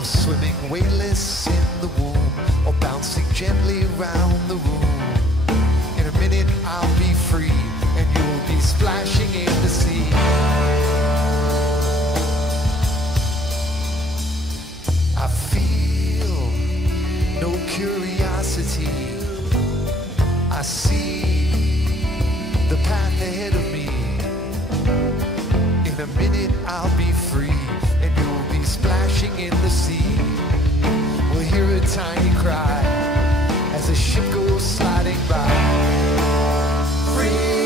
of swimming weightless in the womb, or bouncing gently round the room. In a minute I'll be free, and you'll be splashing in the sea. I feel no curiosity. I see the path ahead of me. In a minute I'll be free, and you'll be splashing in the sea. We'll hear a tiny cry as a ship goes sliding by. Free.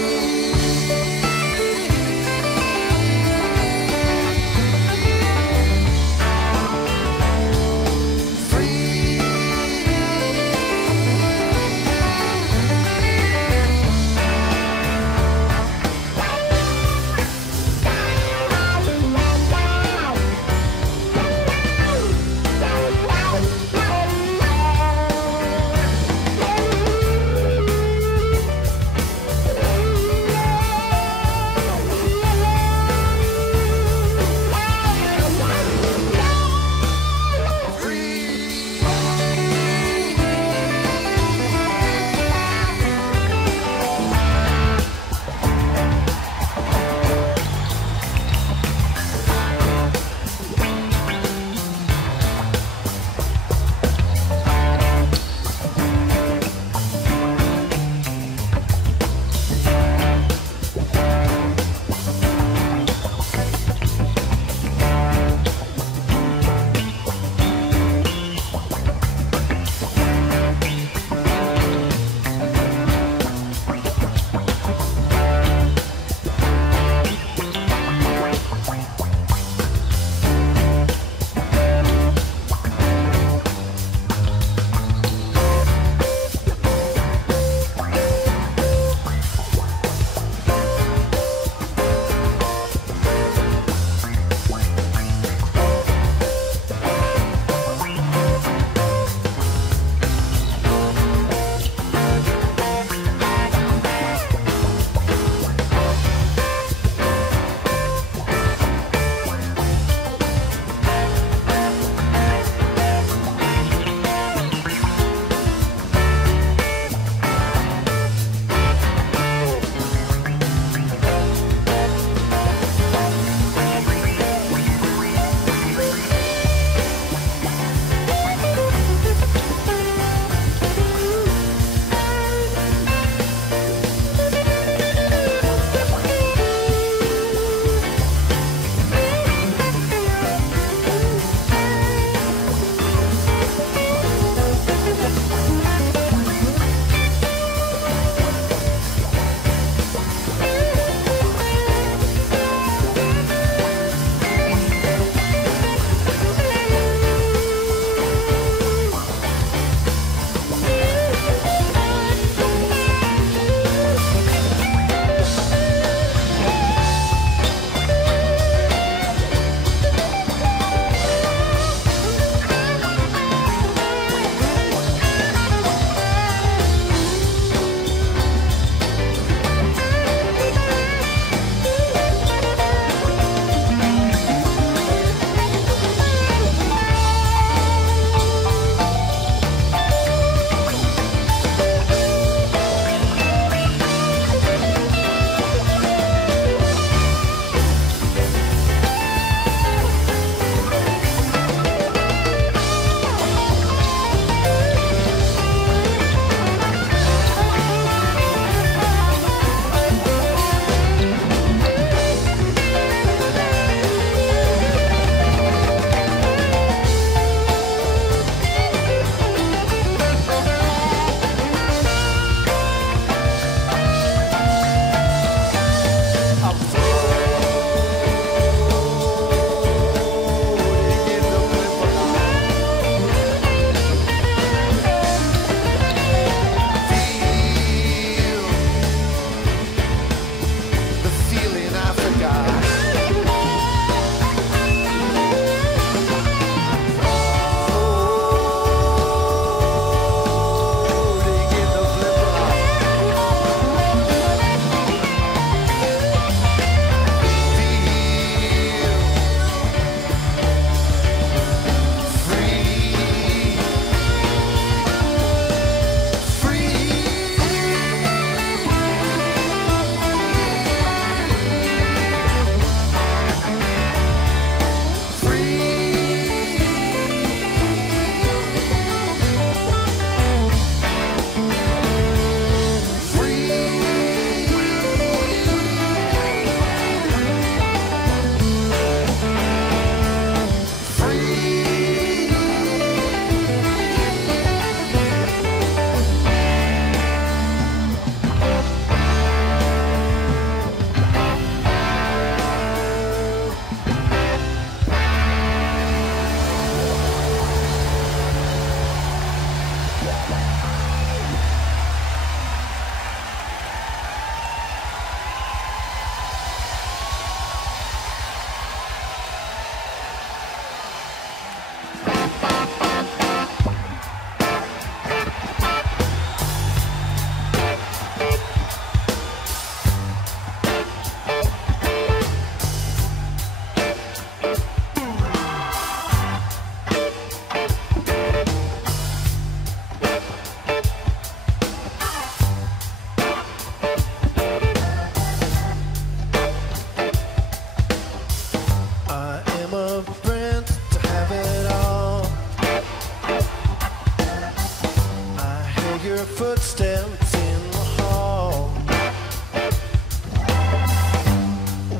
hear footsteps in the hall.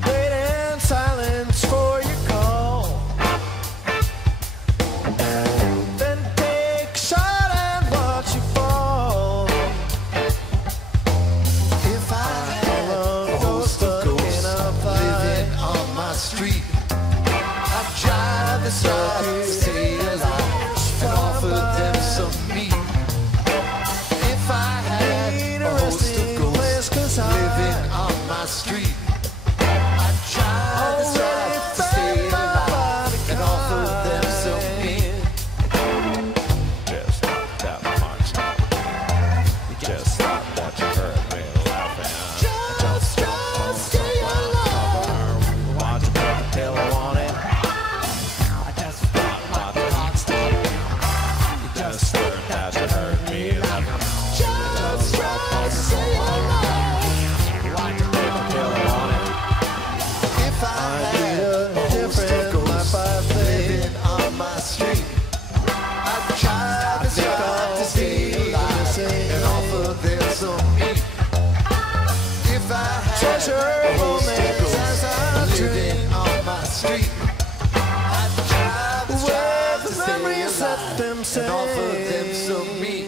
Wait in silence for your call. Then take a shot and watch you fall. If I had a host of ghosts living on my street, I'd drive this ride to stay alive and offer them some meat. If I had a host of ghosts living on my street, I'd drive this ride to stay alive and offer them some meat. Just thought that much. Just thought that you heard me laughing. Just stay alive. Watch you put the pillow on it. I just thought about the hot stuff. You just heard that you heard me laughing. Just stay alive. Watch you put the pillow on it. If I had a host of different ghosts life, I think. living on my street, I'd try this ride to stay alive and offer them some meat. If I had Treasure a host of moments as I ghosts living on my street, I'd try this ride to With stay memories alive let them and offer them say. some meat.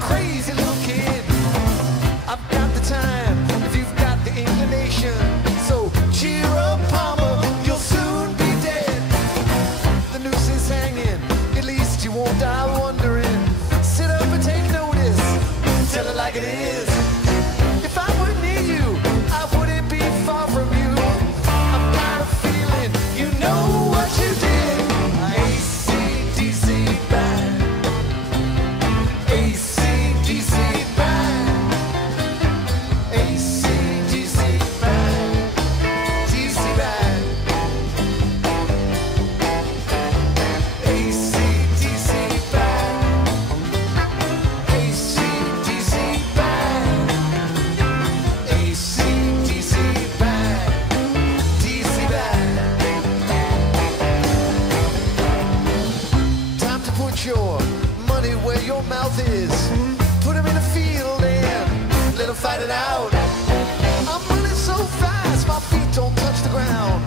crazy little kid. I've got the time if you've got the inclination. So cheer up, Palmer, you'll soon be dead. The noose is hanging, at least you won't die wondering. Sit up and take notice, tell it like it is. If I were near you, I wouldn't be far from you. I've got a feeling you know what you did. AC/DC bang. AC/DC bang. AC/DC bang. DC bang. AC/DC bang. AC/DC bang. AC/DC bang. DC bang. Time to put your money where your mouth is. Put 'em in the field and let 'em fight it out. I'm running so fast, my feet don't touch the ground.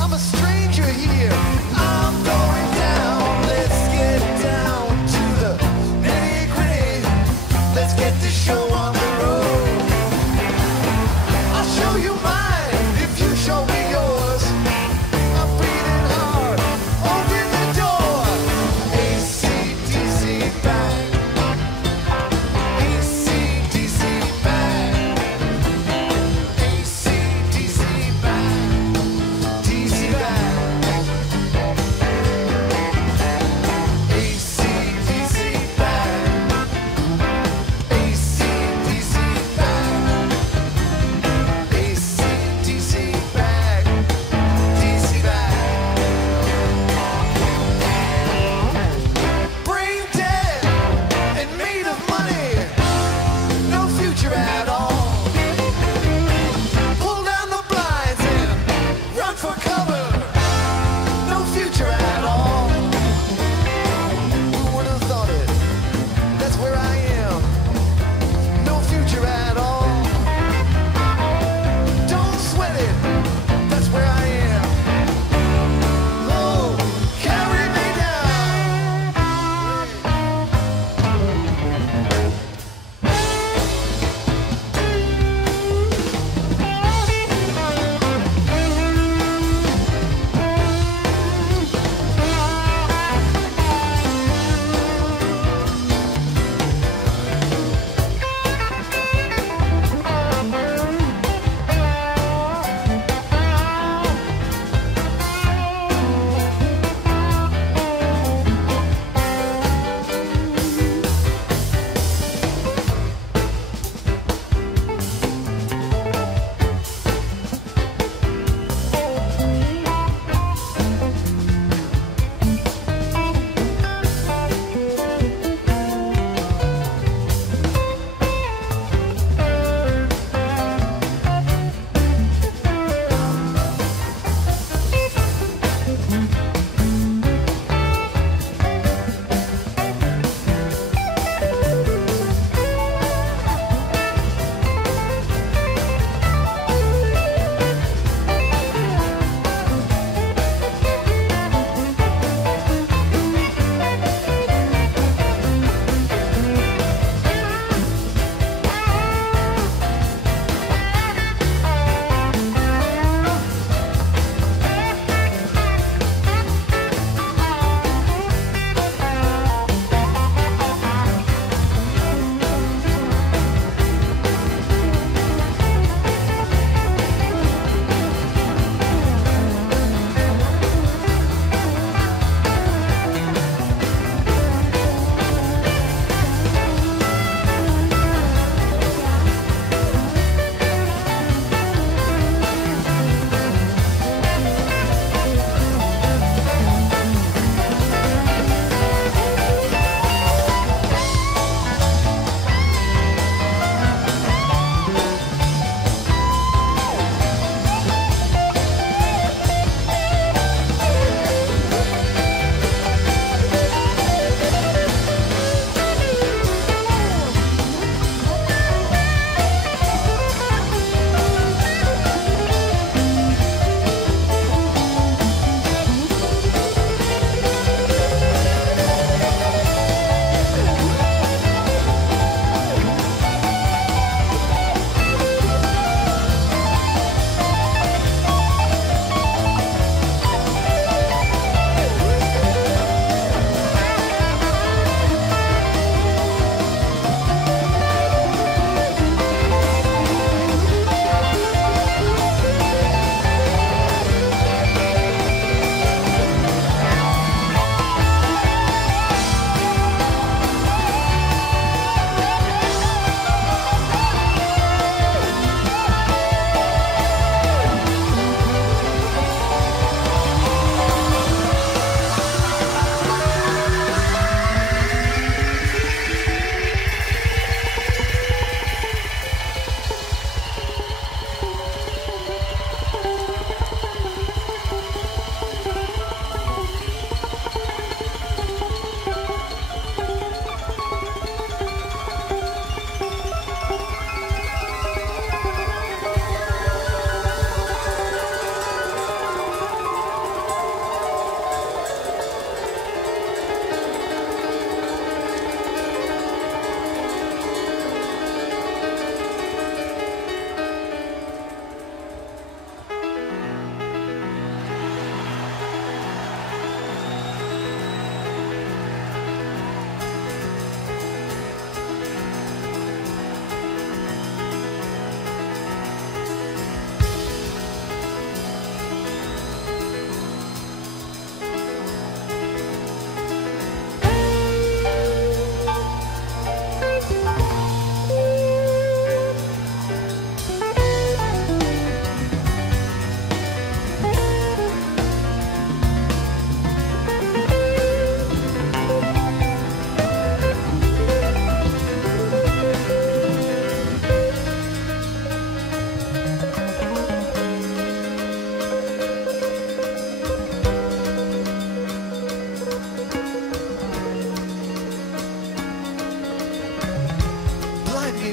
I'm a stranger here, I'm going down. Let's get down to the nitty-gritty. Let's get this show on the road. I'll show you mine if you show me yours. I'm breathing hard, open the door. AC/DC bang. AC/DC bang.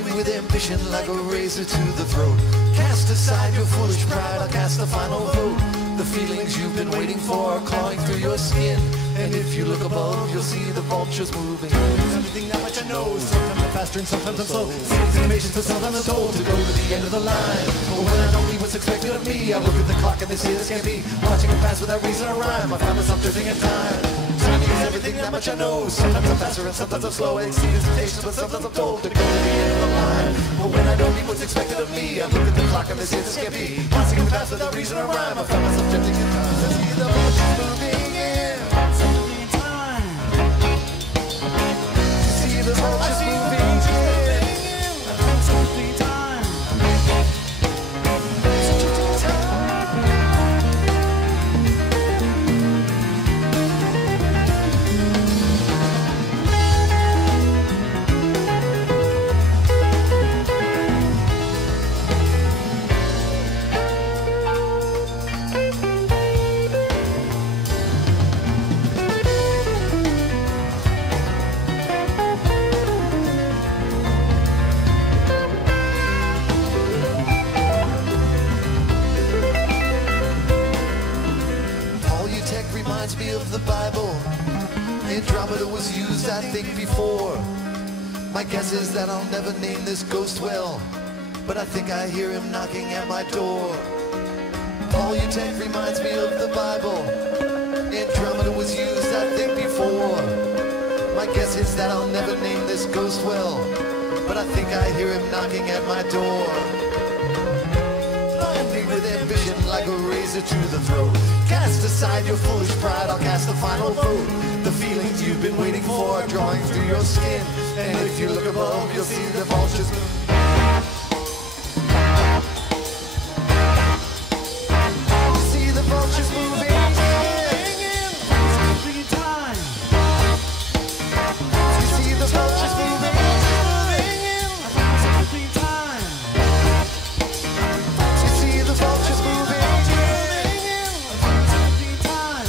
Blinding with ambition like a razor to the throat. Cast aside your foolish pride, I'll cast the final vote. The feelings you've been waiting for are clawing through your skin. And if you look above, you'll see the vultures moving. Everything that much I know, sometimes I'm faster and sometimes I'm slow. Seems impatient, but sometimes I'm told to go to the end of the line. But when I don't need what's expected of me, I look at the clock and they say this can't be. Watching it pass without reason or rhyme, I find myself drifting in time. Timing is everything that much I know, sometimes I'm faster and sometimes I'm slow. I exceed expectations, but sometimes I'm told to go to the end of the line. But when I don't need what's expected of me, I look at the clock and they say this can't be. Watching it pass without reason or rhyme, I find myself drifting in time. I see the vultures moving in. The vultures moving in. Something time. Of the Bible, Andromeda was used, I think, before. My guess is that I'll never name this ghost well, but I think I hear him knocking at my door. Paul Tech reminds me of the Bible. Andromeda was used, I think, before. My guess is that I'll never name this ghost well, but I think I hear him knocking at my door. With ambition like a razor to the throat. Cast aside your foolish pride, I'll cast the final vote. The feelings you've been waiting for are drawing through your skin. And if you look above, you'll see the vultures move. See the vultures moving in. Something time. You see the vultures moving in. Something time. The vultures moving in. Something time.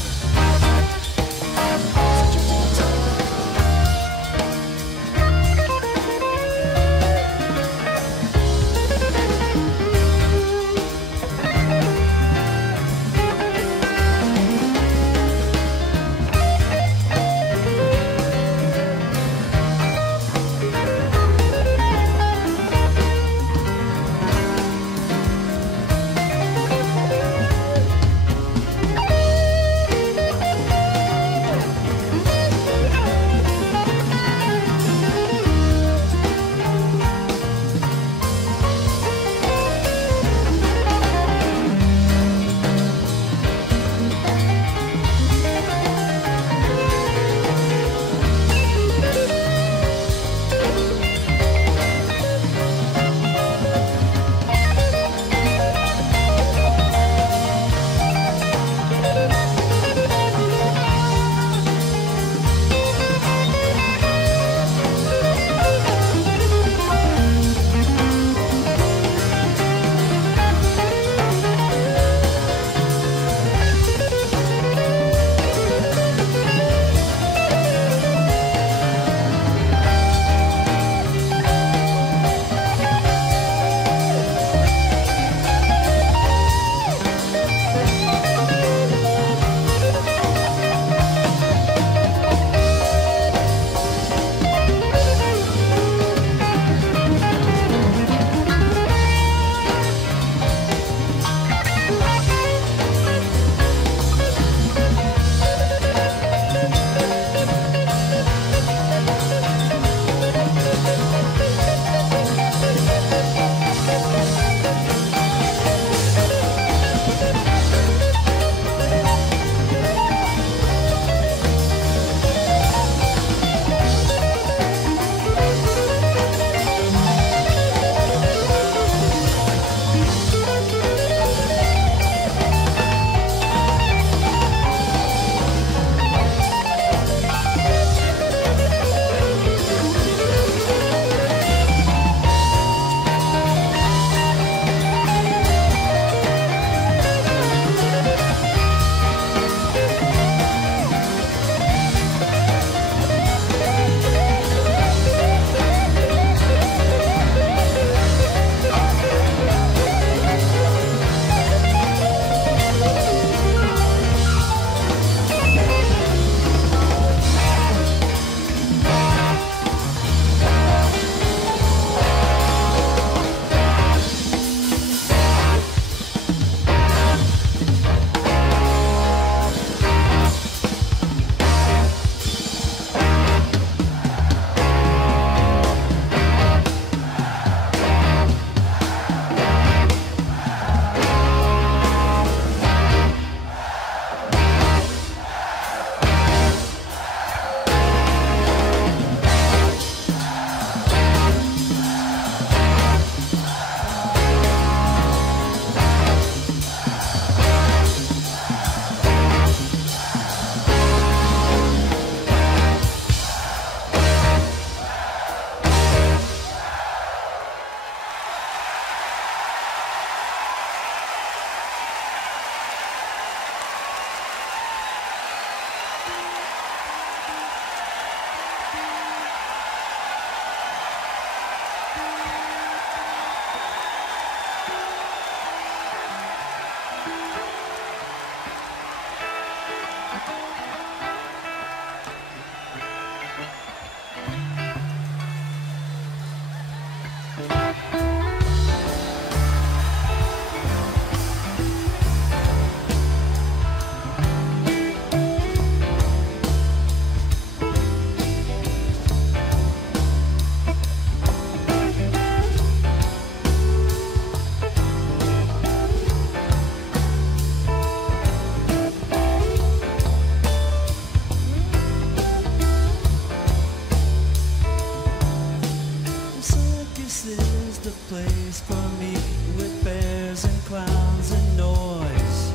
the place for me, with bears and clowns and noise.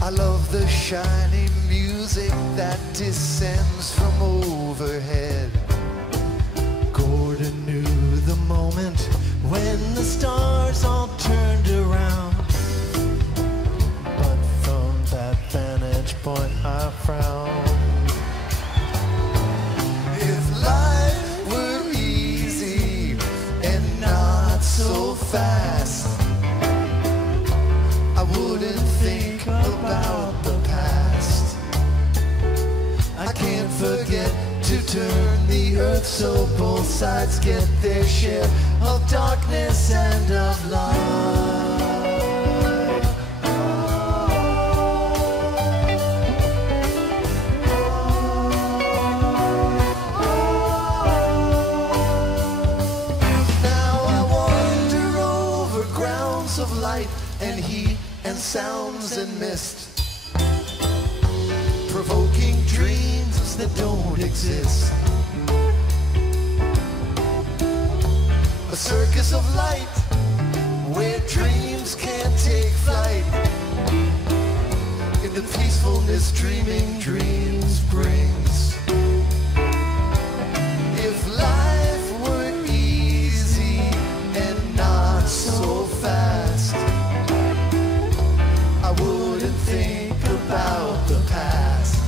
I love the shiny music that descends from overhead. Gordon knew the moment when the stars all turned around. But from that vantage point I frowned. If life were easy and not so fast, I wouldn't think about the past. I can't forget to turn the earth so both sides get their share of darkness and of light. Now I wander over grounds of light and heat and sounds and mist, provoking dreams that don't exist. A circus of light where dreams can't take flight. In the peacefulness dreaming dreams brings. If life were easy and not so fast, I wouldn't think about the past.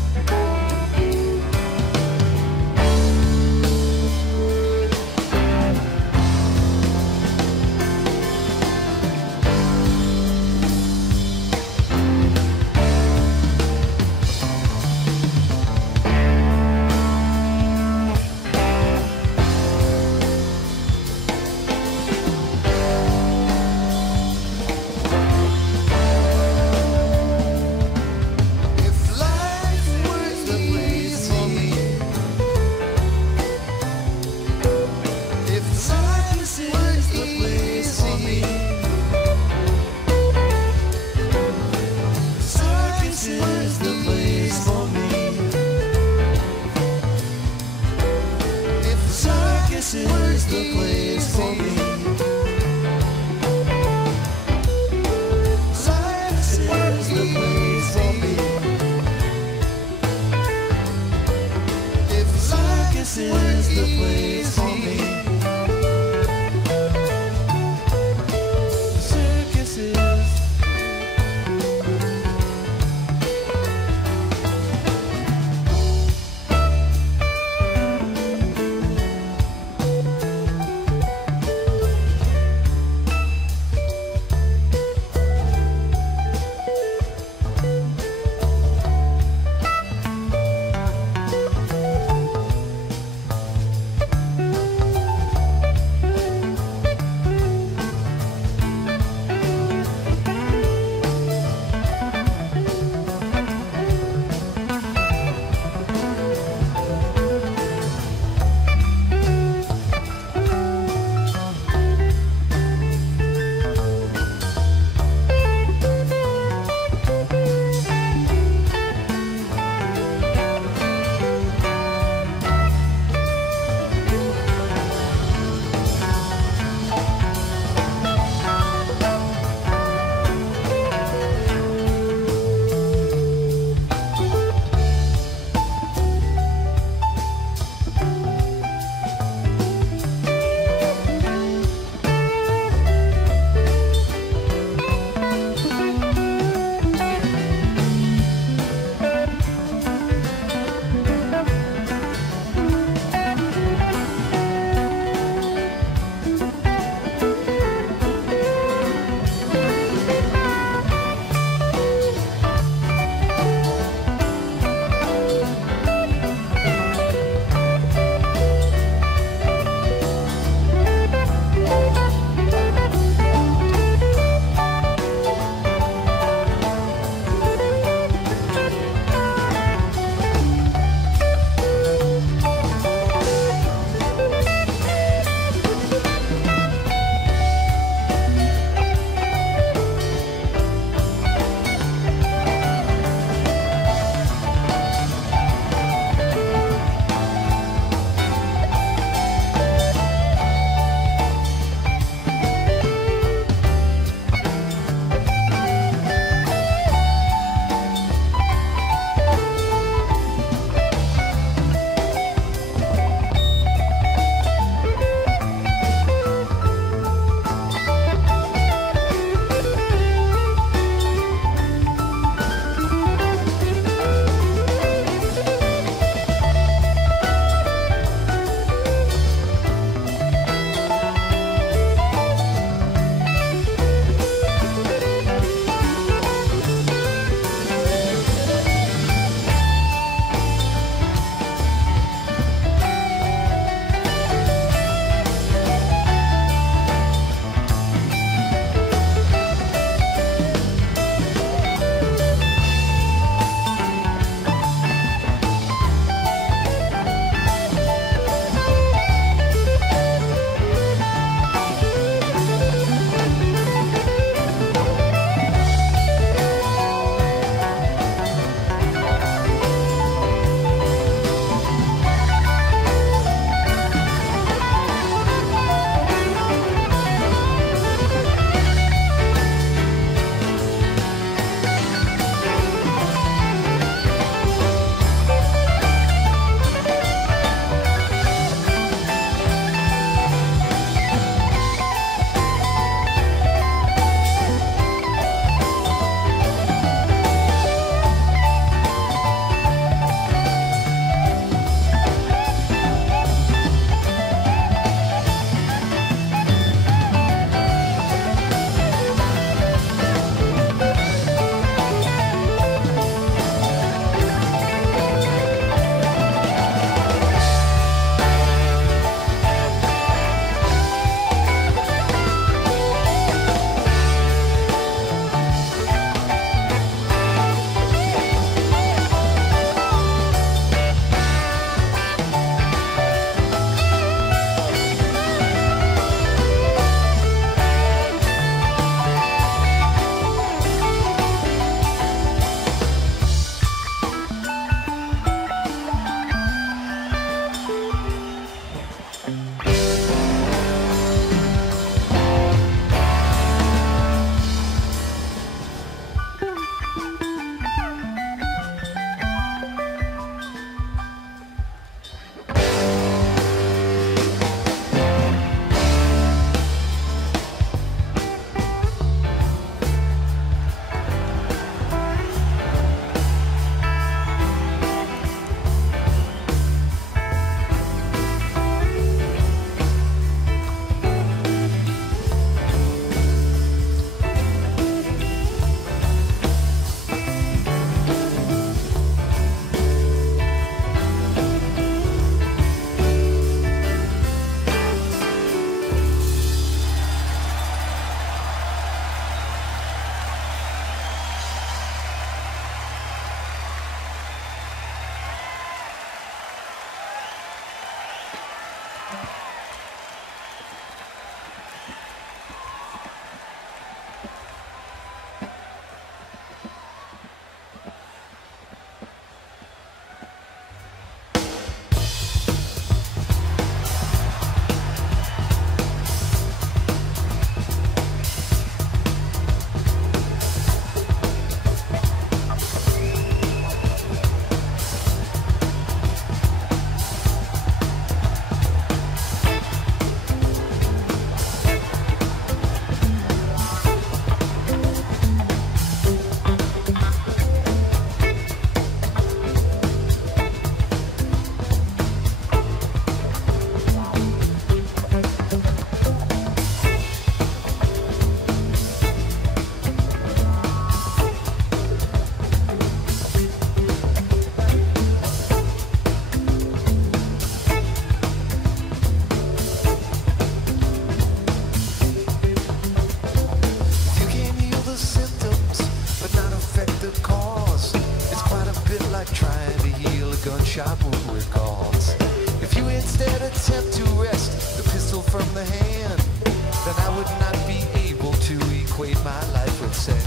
gunshot wound with cause. If you instead attempt to wrest the pistol from the hand, then I would not be able to equate my life with sex.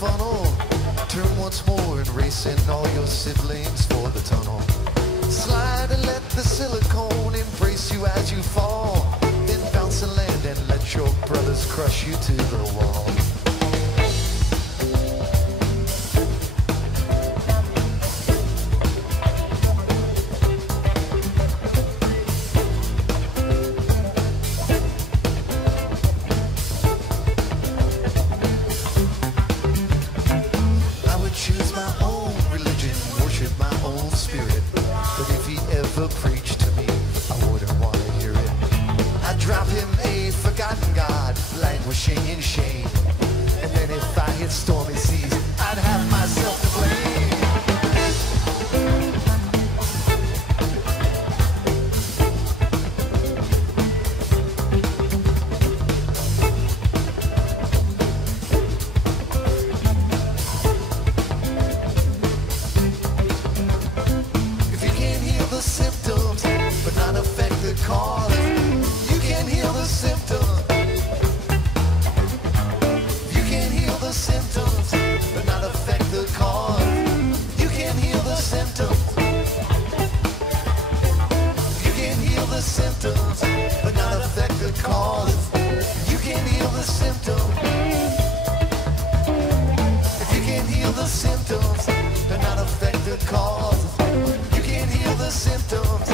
Funnel, turn once more and race in all your siblings for the tunnel. Slide and let the silicone embrace you as you fall. Then bounce and land and let your brothers crush you to the wall. Choose my own religion, worship my own spirit. But if he ever preached to me, I wouldn't want to hear it. I'd drop him a forgotten god, languishing in shame. And then if I hit stormy seas, I'd have myself to blame. Symptoms, but not affect the cause. You can heal the symptoms. You can heal the symptoms, but not affect the cause. You can heal the symptoms. You can heal the symptoms, but not affect the cause. You can heal the symptoms. If you can heal the symptoms, but not affect the cause. You can heal the symptoms.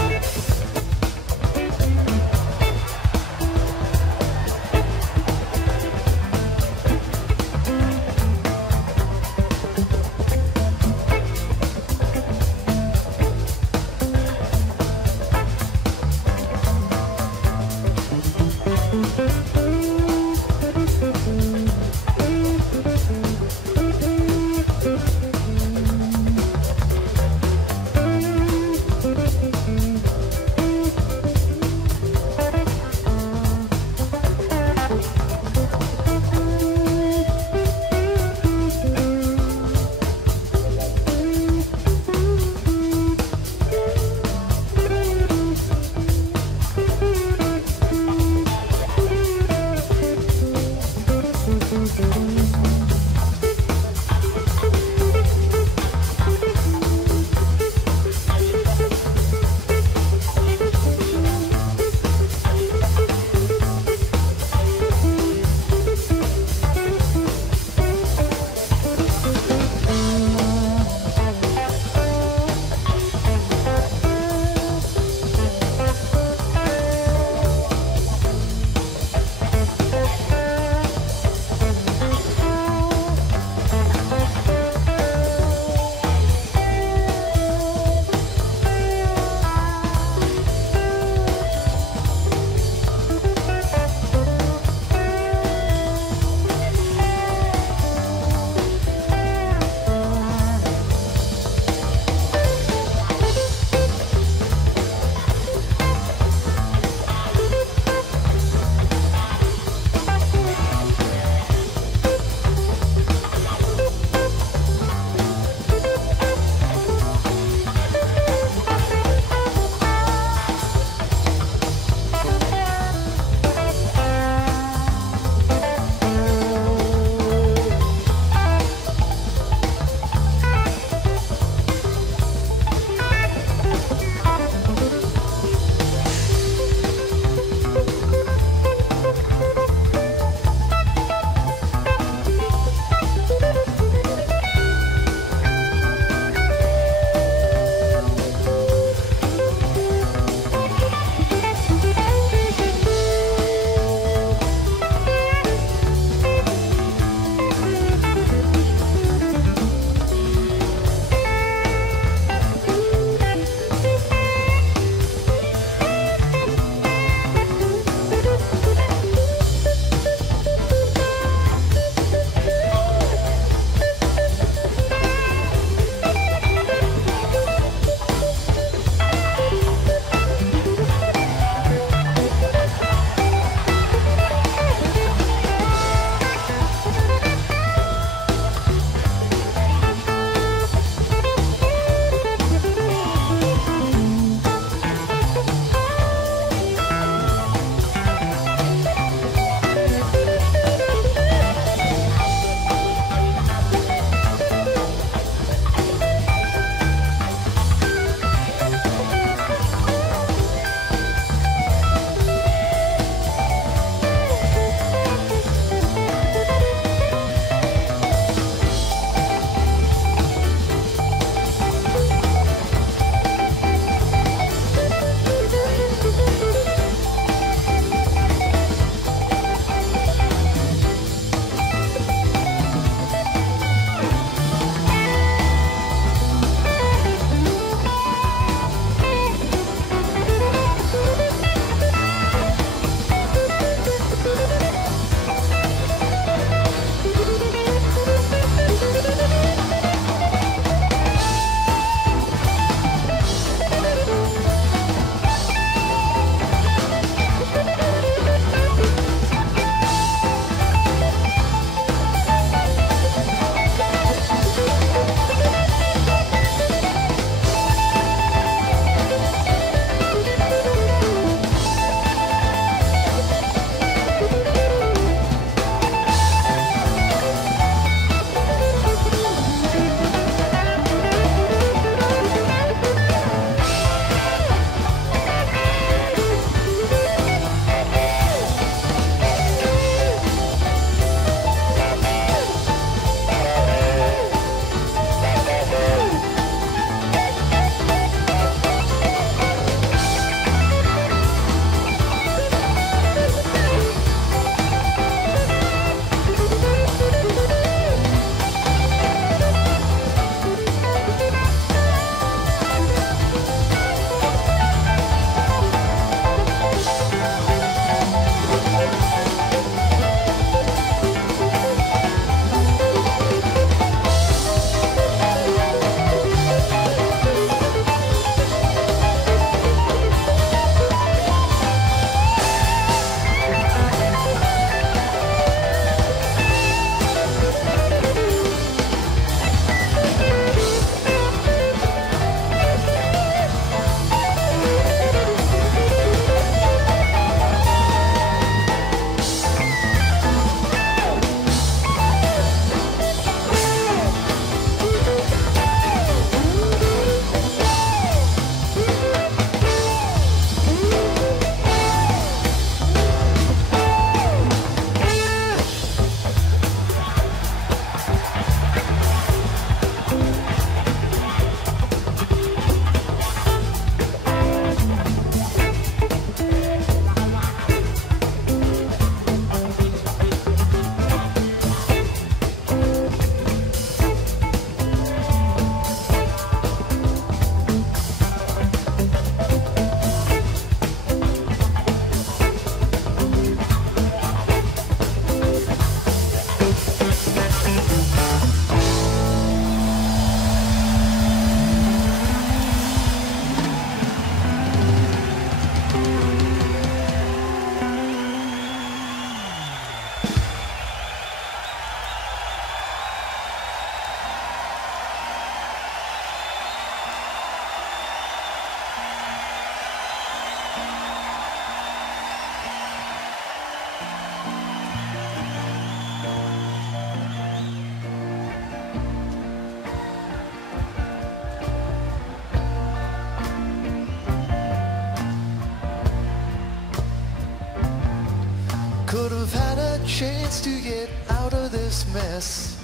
chance to get out of this mess.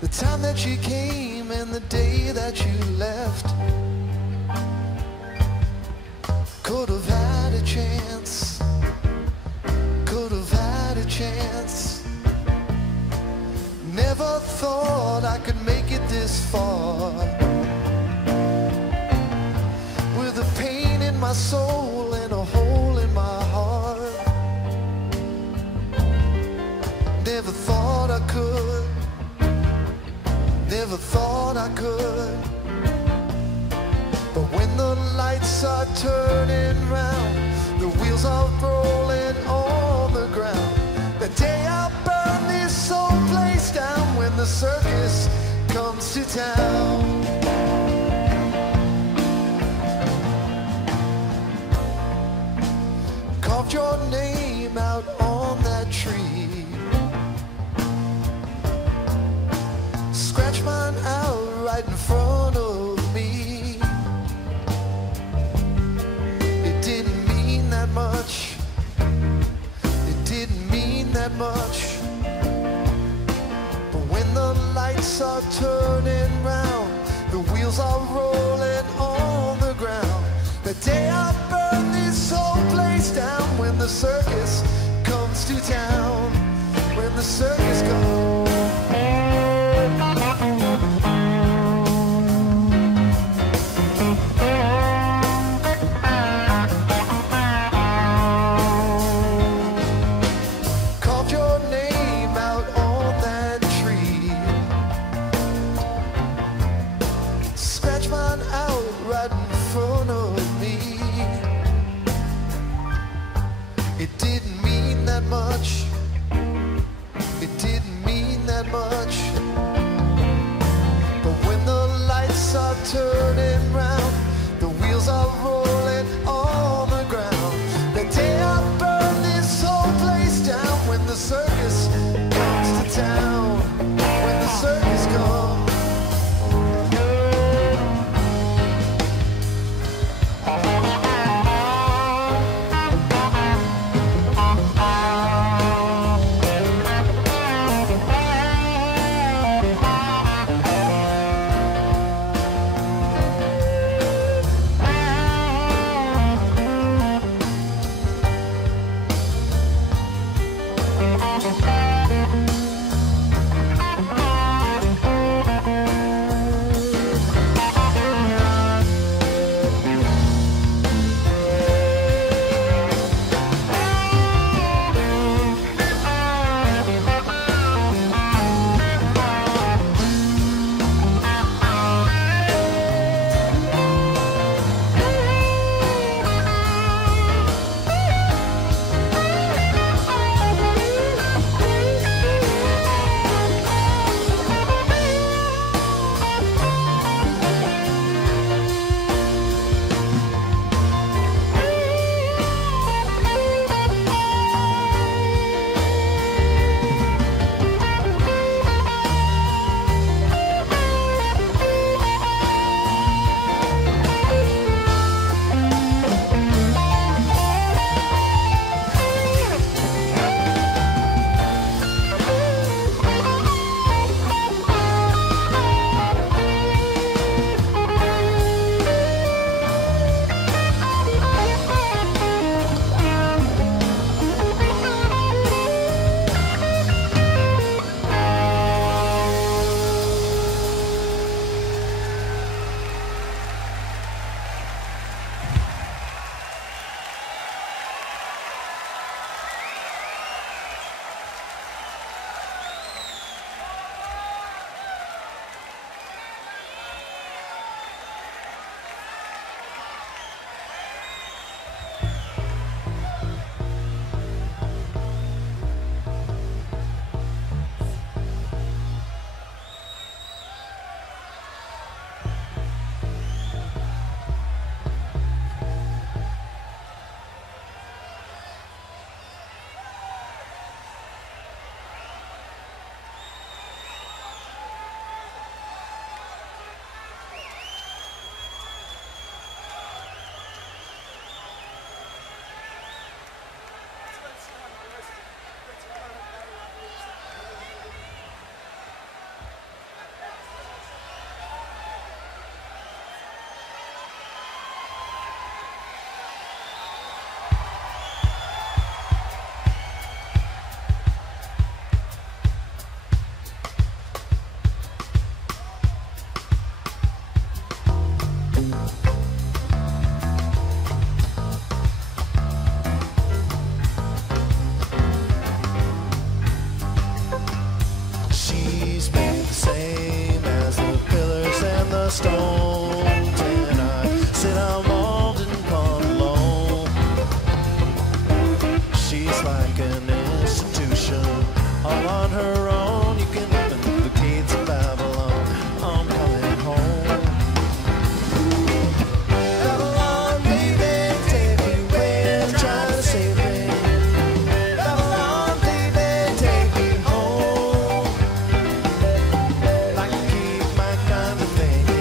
The time that you came and the day that you left. Could have had a chance. Could have had a chance. Never thought I could make it this far. With a pain in my soul and a hole in my heart. Never thought I could. Never thought I could. But when the lights are turning round, the wheels are rolling on the ground, the day I burn this whole place down, when the circus comes to town. Carved your name out on that tree. Scratch mine out right in front of me. It didn't mean that much. It didn't mean that much. But when the lights are turning round, the wheels are rolling on the ground, the day I burn this whole place down, when the circus comes to town, when the circus comes. Turning round, the wheels are rolling on the ground, the day I burn this whole place down, when the circus comes to town, when the circus comes. stones, and I sit on walls and come alone. She's like an institution, all on her own. You can open the gates of Babylon. I'm coming home. Babylon, baby, take me away. Try to save me. Babylon, baby, take me home. I can keep my kind of thinking.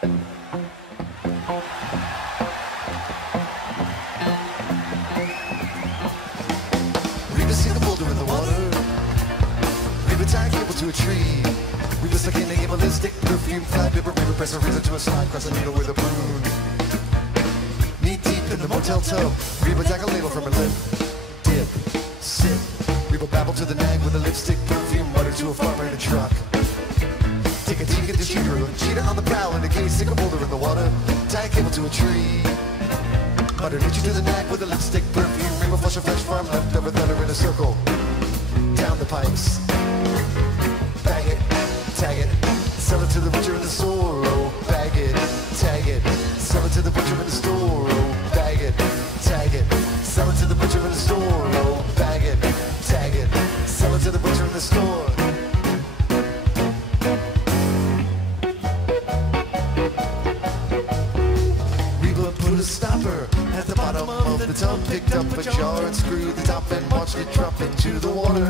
Reba seen a boulder in the water. Reba tied cable to a tree. Reba stuck in a animalistic perfume flat paper. Reba pressed a razor to a slide, cross a needle with a prune. Knee deep in the motel tub. Reba drank a ladle from her lip. Dip, sip. Reba babbled to the nag with a lipstick perfume. Muttered to a farmer in a truck. Take a cheek at the cheater on the prowl in a case. Stick a boulder in the water. Tie a cable to a tree. Muttered hit you to the nag with a lipstick perfume. Reba flush a fresh farm leftover thunder in a circle. Down the pipes. Bag it, tag it. Sell it to the butcher in the store. Oh, bag it, tag it. Sell it to the butcher in the store. Oh, bag it, tag it. Sell it to the butcher in the store. Oh, bag it, tag it. Sell it to the butcher in the store. Reba put a stopper at the bottom of the tub, picked up a jar and screwed the top and watched it drop into the water.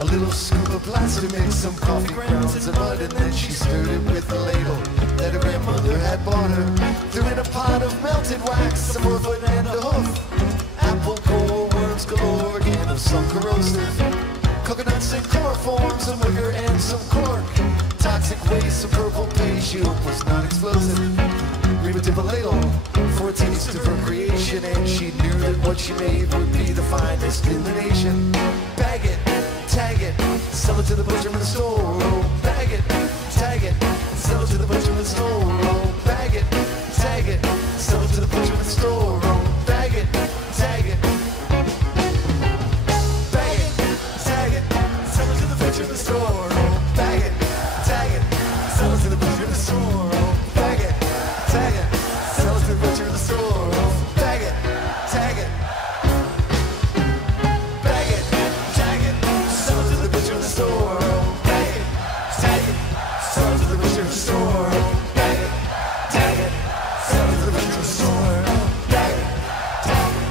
A little scoop of plaster mix, some coffee grounds and mud, and then she stirred it with a ladle that her grandmother had bought her. Threw in a pot of melted wax, some more foot and a hoof. Apple core, worms galore, again of some corrosive. Coconuts and chloroform, some liquor and some cork. Toxic waste, some purple paste, she hope was non-explosive. Reba dip a ladle for a taste of her creation, and she knew that what she made would be the finest in the nation. Bag it, tag it, sell it to the butcher in the store. Oh, bag it, tag it, sell it to the butcher in the store. Oh, bag it, tag it, sell it to the butcher in the store. Oh, bag it, tag it. Bag it, tag it, sell it to the butcher in the store. Oh, bag it, tag it, sell it to the butcher in the store. Oh, bag it, tag it, sell it to the butcher in the store. Oh, bag it, tag it. Bag it, tag it, sell it to the butcher in the store. Oh, bag it, tag it, sell it to the butcher in the store. Oh, bag it, tag it, sell it to the butcher in the store. Oh, bag it, tag it.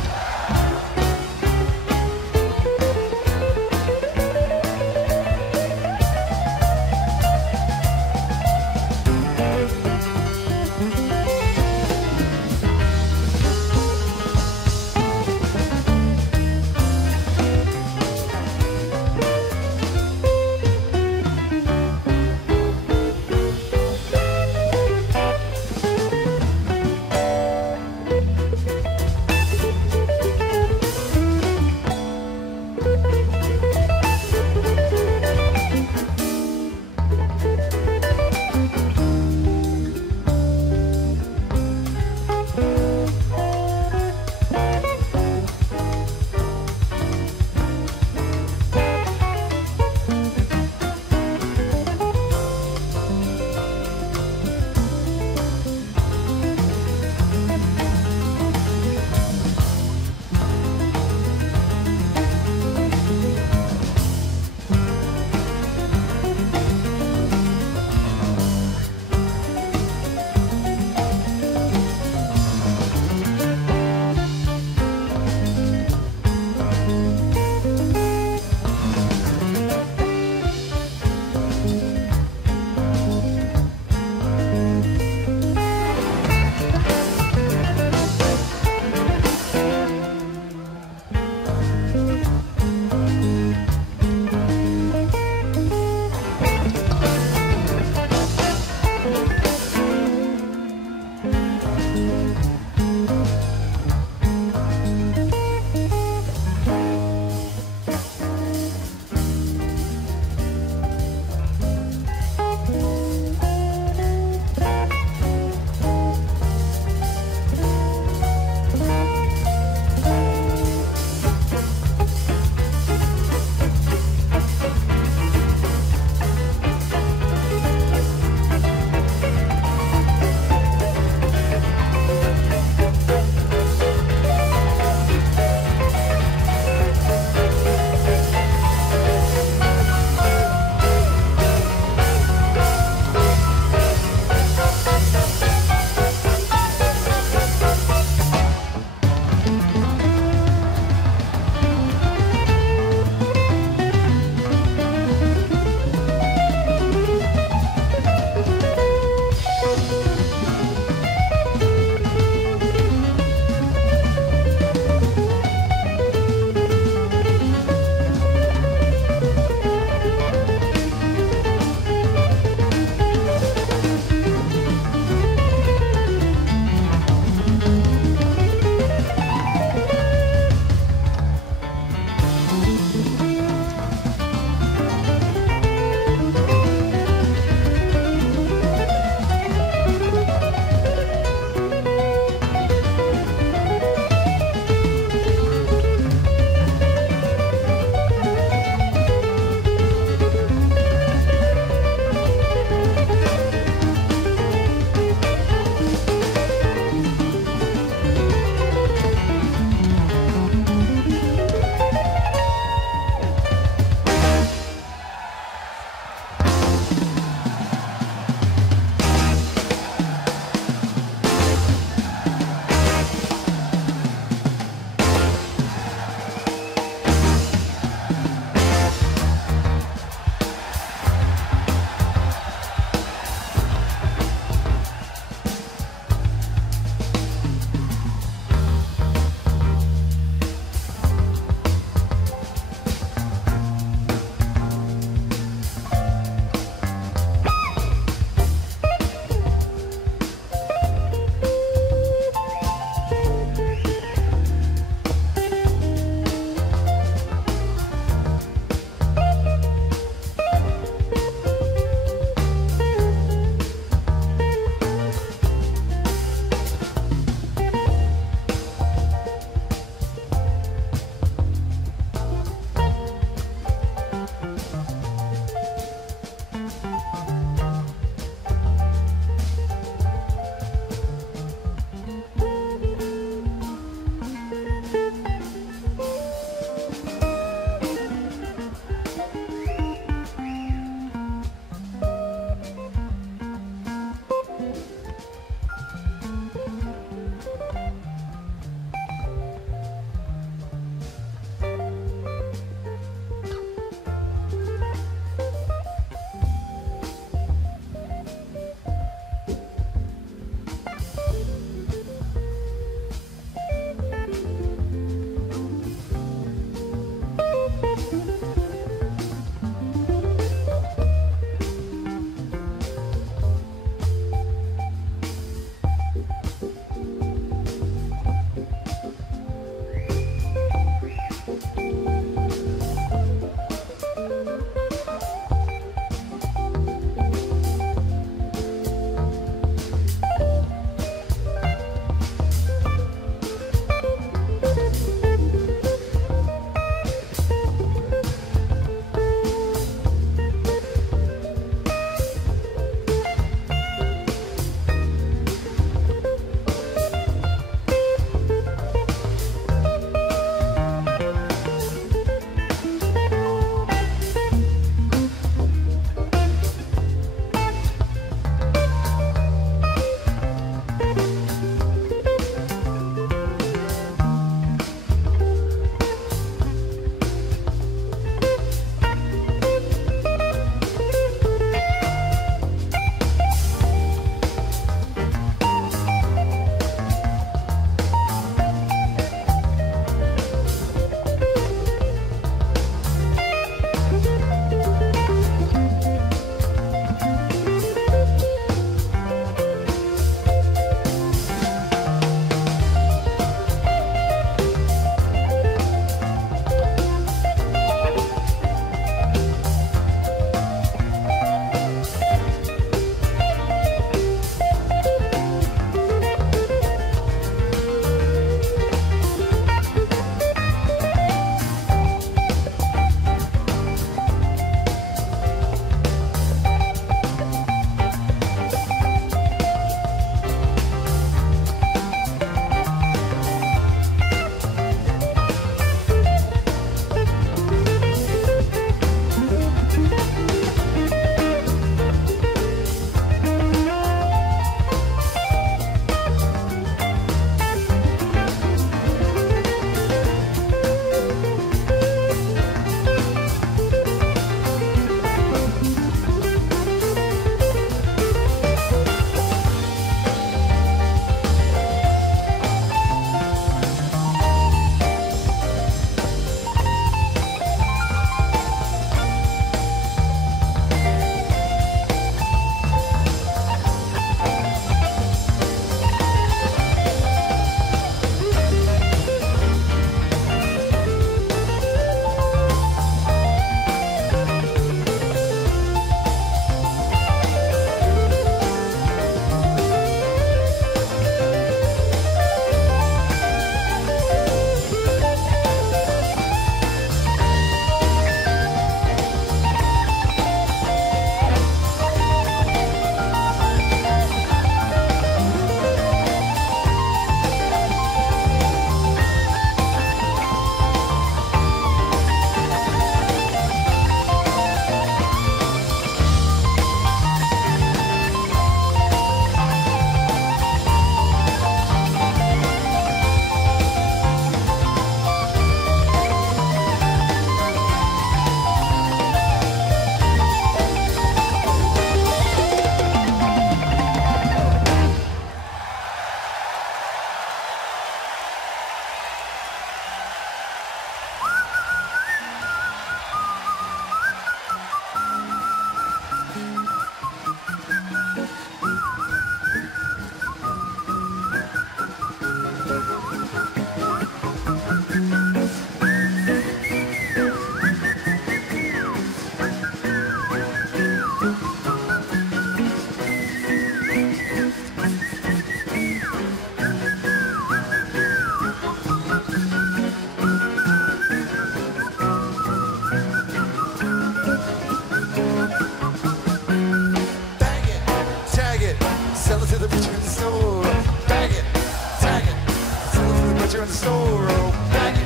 in the store. Oh, bag it,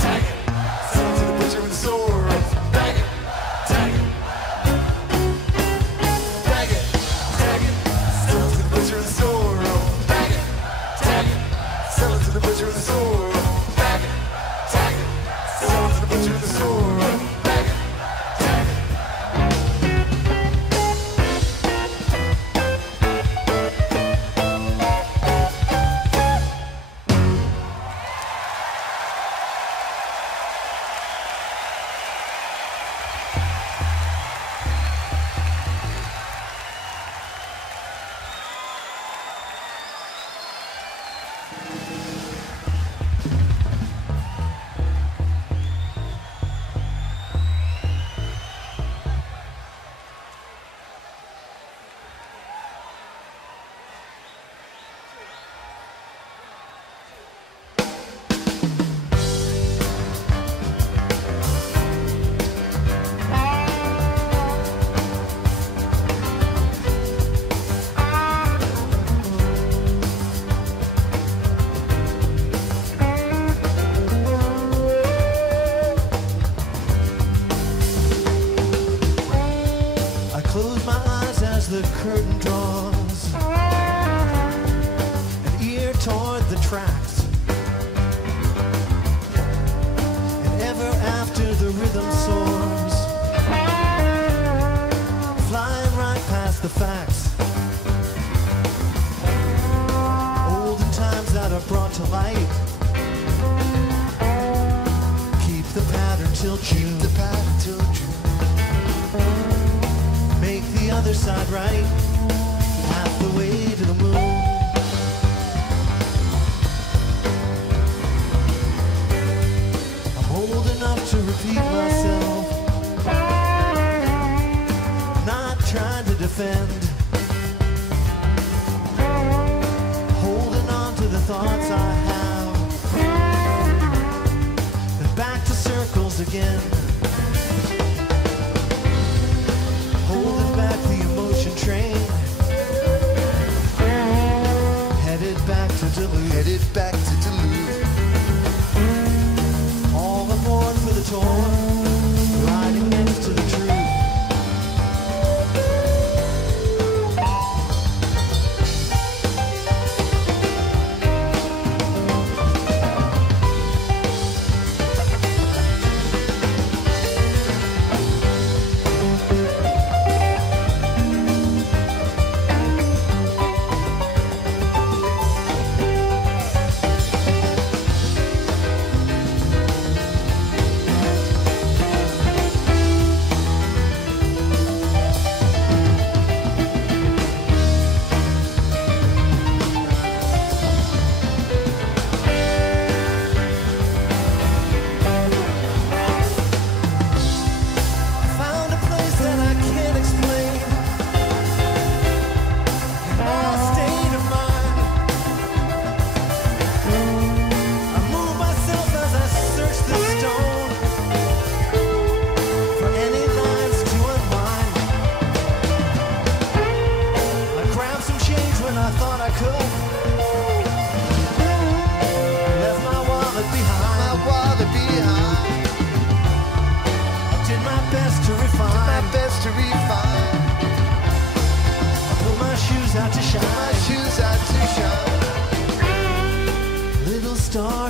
tag it. Sell it to the butcher in the store. Oh, bag it, tag it. Bag it, tag it. Sell it to the butcher in the store. Oh, bag it, tag it. Sell it to the butcher in the store. Oh, bag it, tag it. Sell it to the butcher in the store. Oh, bag it, tag it. The curtain draws, an ear toward the tracks, and ever after the rhythm soars, flying right past the facts. Olden times that are brought to light, keep the pattern till June. Keep the pattern till June. Make the other side right, half the way to the moon. I'm old enough to repeat myself, not trying to defend, holding on to the thoughts I have, and back to circles again. Holding back the emotion train, headed back to Duluth. Headed back to Duluth. All aboard for the tour, riding next to the truth.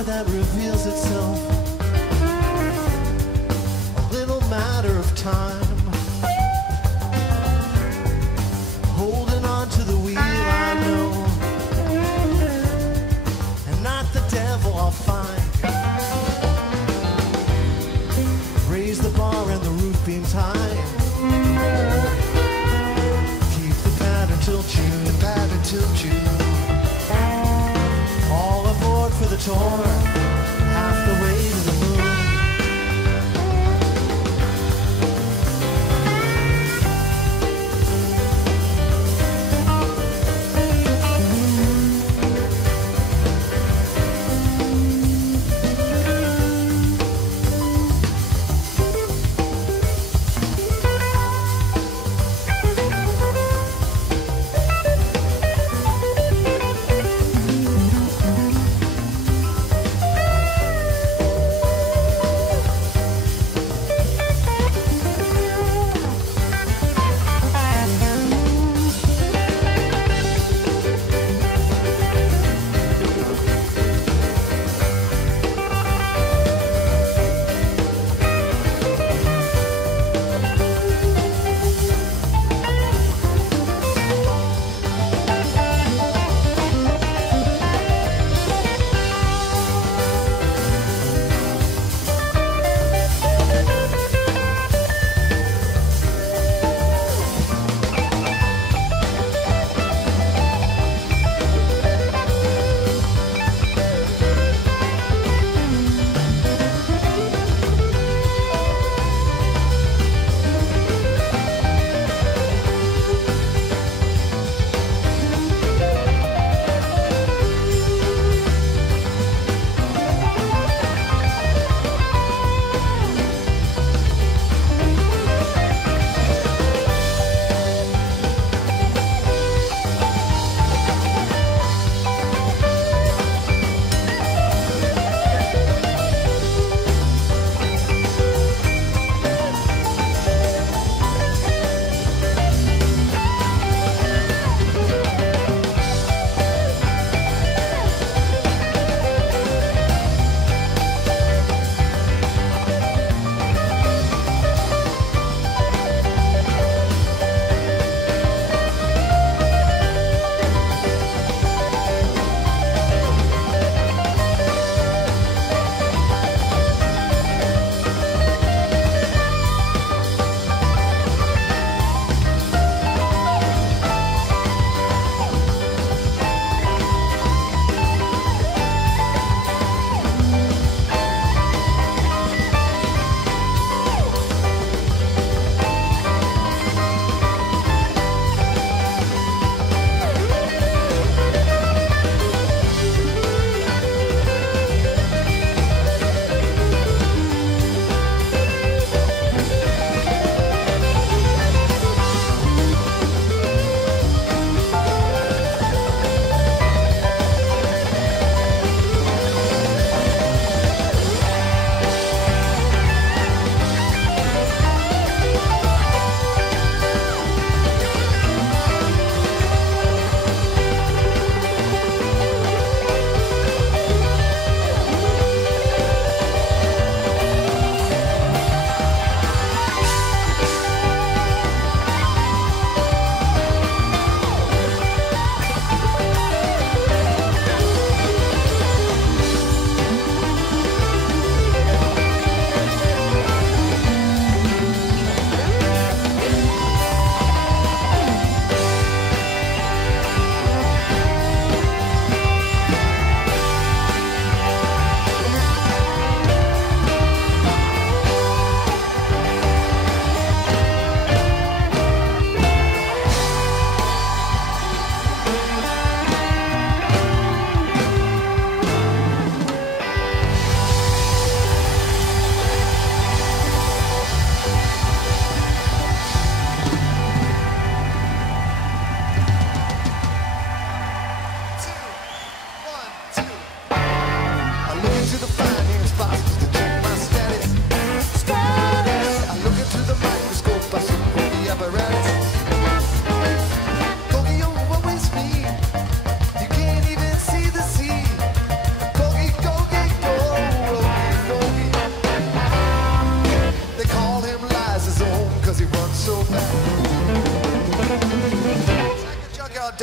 That reveals itself, a little matter of time, holding on to the wheel I know, and not the devil I'll find. Raise the bar and the roof beams high, keep the pattern till June. The pattern till June. All aboard for the tour, half the way to the moon.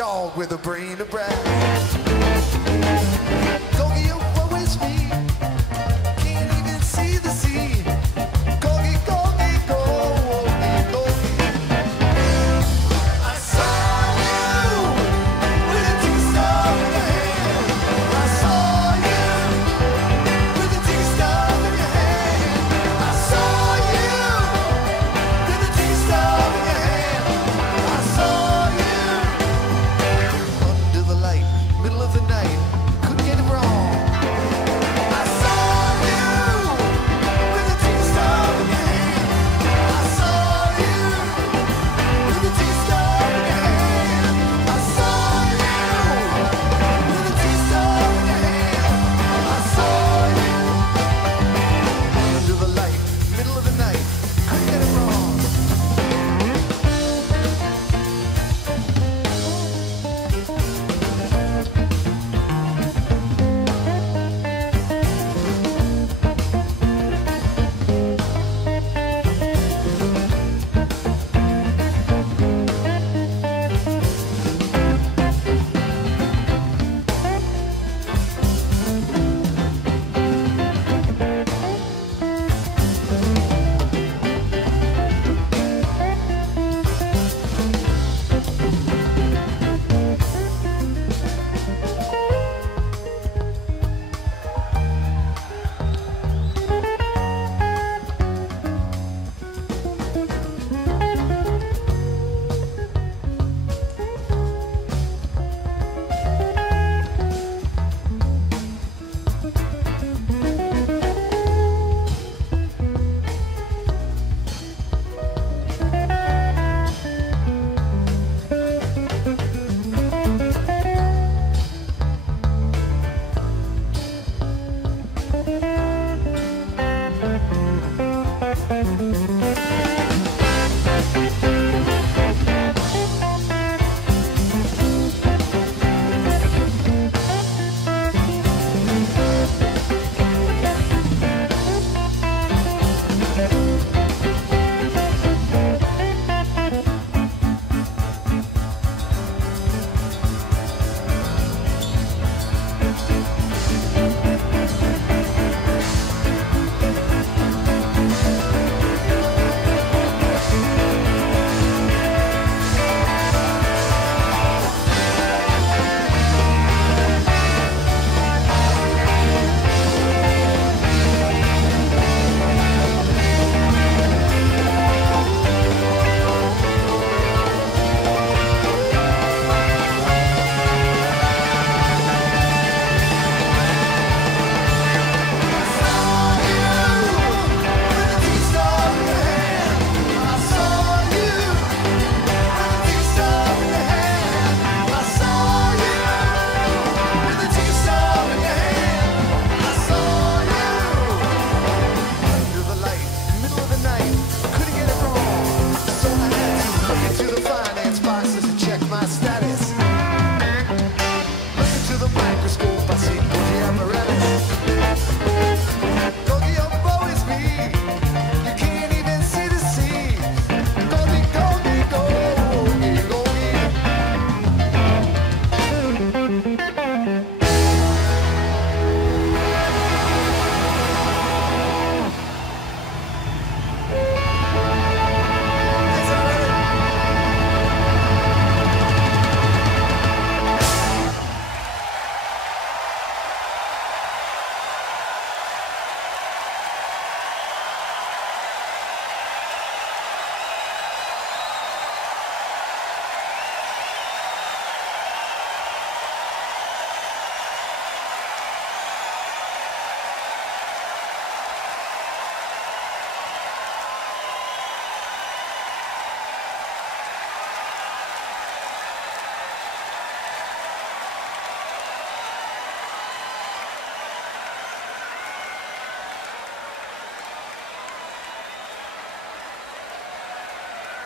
dog with a brain of brass.